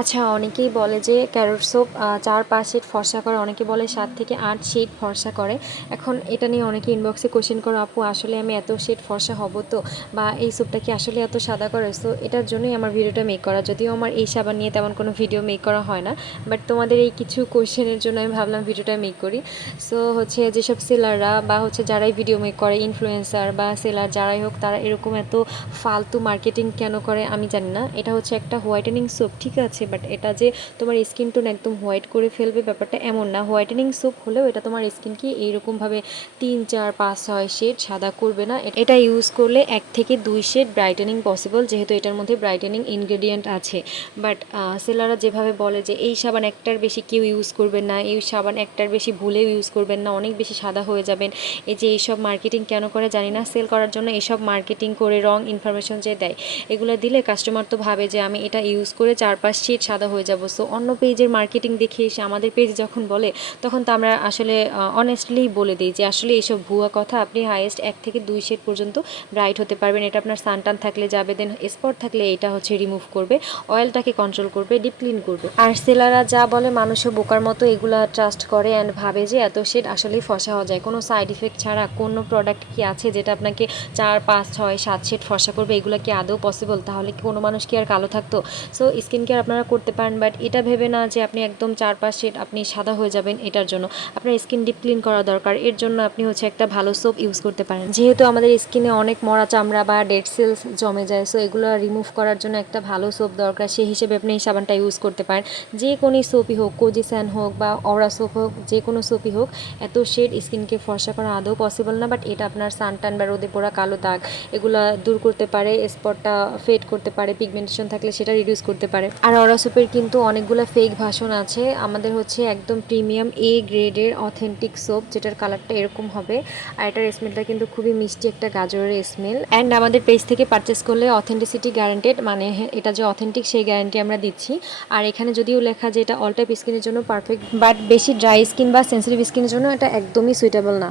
আচ্ছা অনেকেই বলে যে ক্যারোট সোপ চার, পাঁচ শেড ফর্সা করে, অনেকে বলে সাত থেকে আট শেড ফর্সা করে। এখন এটা নিয়ে অনেকে ইনবক্সে কোশ্চেন করো, আপু, আসলে আমি এত শেড ফর্সা হব তো? বা এই সোপটা কি আসলে এত সাদা করে? সো এটার জন্যই আমার ভিডিওটা মেক করা। যদিও আমার এই সাবান নিয়ে তেমন কোনো ভিডিও মেক করা হয় না বাট তোমাদের এই কিছু কোশ্চেনের জন্য আমি ভাবলাম ভিডিওটা মেক করি। সো হচ্ছে যেসব সেলাররা বা হচ্ছে যারাই ভিডিও মেক করে ইনফ্লুয়েন্সার বা সেলার যারাই হোক, তারা এরকম এত ফালতু মার্কেটিং কেন করে আমি জানি না। এটা হচ্ছে একটা হোয়াইটেনিং সোপ ঠিক আছে? বাট এটা যে তোমার স্কিন টোন একদম হোয়াইট করে ফেলবে ব্যাপারটা এমন না। হোয়াইটেনিং সোপ হলেও এটা তোমার স্কিনকে এইরকমভাবে তিন, চার, পাঁচ, ছয় শেড সাদা করবে না। এটা ইউজ করলে এক থেকে দুই শেড ব্রাইটেনিং পসিবল যেহেতু এটার মধ্যে ব্রাইটেনিং ইনগ্রেডিয়েন্ট আছে। বাট সেলাররা যেভাবে বলে যে এই সাবান একটার বেশি কেউ ইউজ করবেন না, এই সাবান একটার বেশি ভুলেও ইউজ করবেন না, অনেক বেশি সাদা হয়ে যাবেন। এই যে এইসব মার্কেটিং কেন করে জানি না সেল করার জন্য এইসব মার্কেটিং করে রং ইনফরমেশন যে দেয়, এগুলো দিলে কাস্টমার তো ভাবে যে আমি এটা ইউজ করে চার পাঁচ শেড সাদা হয়ে যাব। সো অন্য পেজের মার্কেটিং দেখে এসে আমাদের পেজ যখন বলে, তখন তো আমরা আসলে অনেস্টলি বলে দিই যে, আসলে এইসব ভুয়া কথা আপনি হাইয়েস্ট এক থেকে দুই শেড পর্যন্ত ব্রাইট হতে পারবেন। এটা আপনার সানটান থাকলে যাবে দেন স্পট থাকলে এটা হচ্ছে রিমুভ করবে অয়েলটাকে কন্ট্রোল করবে ডিপ ক্লিন করবে। আর সেলাররা যা বলে, মানুষও বোকার মতো এগুলা ট্রাস্ট করে অ্যান্ড ভাবে যে, এত শেড আসলেই ফসা হওয়া যায়। কোনো সাইড ইফেক্ট ছাড়া কোনো প্রোডাক্ট কি আছে যেটা আপনাকে চার, পাঁচ, ছয়, সাত শেড ফসা করবে, এগুলো কি আদৌ পসিবল তাহলে কোনো মানুষ কি আর কালো থাকতো? সো স্কিন কেয়ার আপনারা করতে পারেন বাট এটা ভেবে না যে আপনি একদম চার পাঁচ শেড আপনি সাদা হয়ে যাবেন এটার জন্য। আপনার স্কিন ডিপ ক্লিন করা দরকার। এর জন্য আপনি হচ্ছে একটা ভালো সোপ ইউজ করতে পারেন। যেহেতু আমাদের স্কিনে অনেক মরা চামড়া বা ডেড সেলস জমে যায় সো এগুলো রিমুভ করার জন্য একটা ভালো সোপ দরকার। সেই হিসেবে আপনি এই সাবানটা ইউজ করতে পারেন। যে কোনো সোপই হোক কোজিস্যান হোক বা অরা সোপ হোক, যে কোনো সোপই হোক, এত শেড স্কিনকে ফর্সা করা আদৌ পসিবল না বাট এটা আপনার সানটান বা রোদে পোড়া কালো দাগ, এগুলা দূর করতে পারে স্পটটা ফেড করতে পারে পিগমেন্টেশন থাকলে সেটা রিডিউস করতে পারে। আর সোপের কিন্তু অনেকগুলো ফেক ভাষণ আছে। আমাদের হচ্ছে একদম প্রিমিয়াম এ গ্রেডের অথেন্টিক সোপ যেটার কালারটা এরকম হবে। আর এটার স্মেলটা কিন্তু খুবই মিষ্টি একটা গাজরের স্মেল অ্যান্ড আমাদের পেজ থেকে পারচেস করলে অথেন্টিসিটি গ্যারান্টেড মানে এটা যে অথেন্টিক সেই গ্যারান্টি আমরা দিচ্ছি। আর এখানে যদিও লেখা যে এটা অল টাইপ স্কিনের জন্য পারফেক্ট বাট বেশি ড্রাই স্কিন বা সেন্সিটিভ স্কিনের জন্য এটা একদমই সুইটেবল না।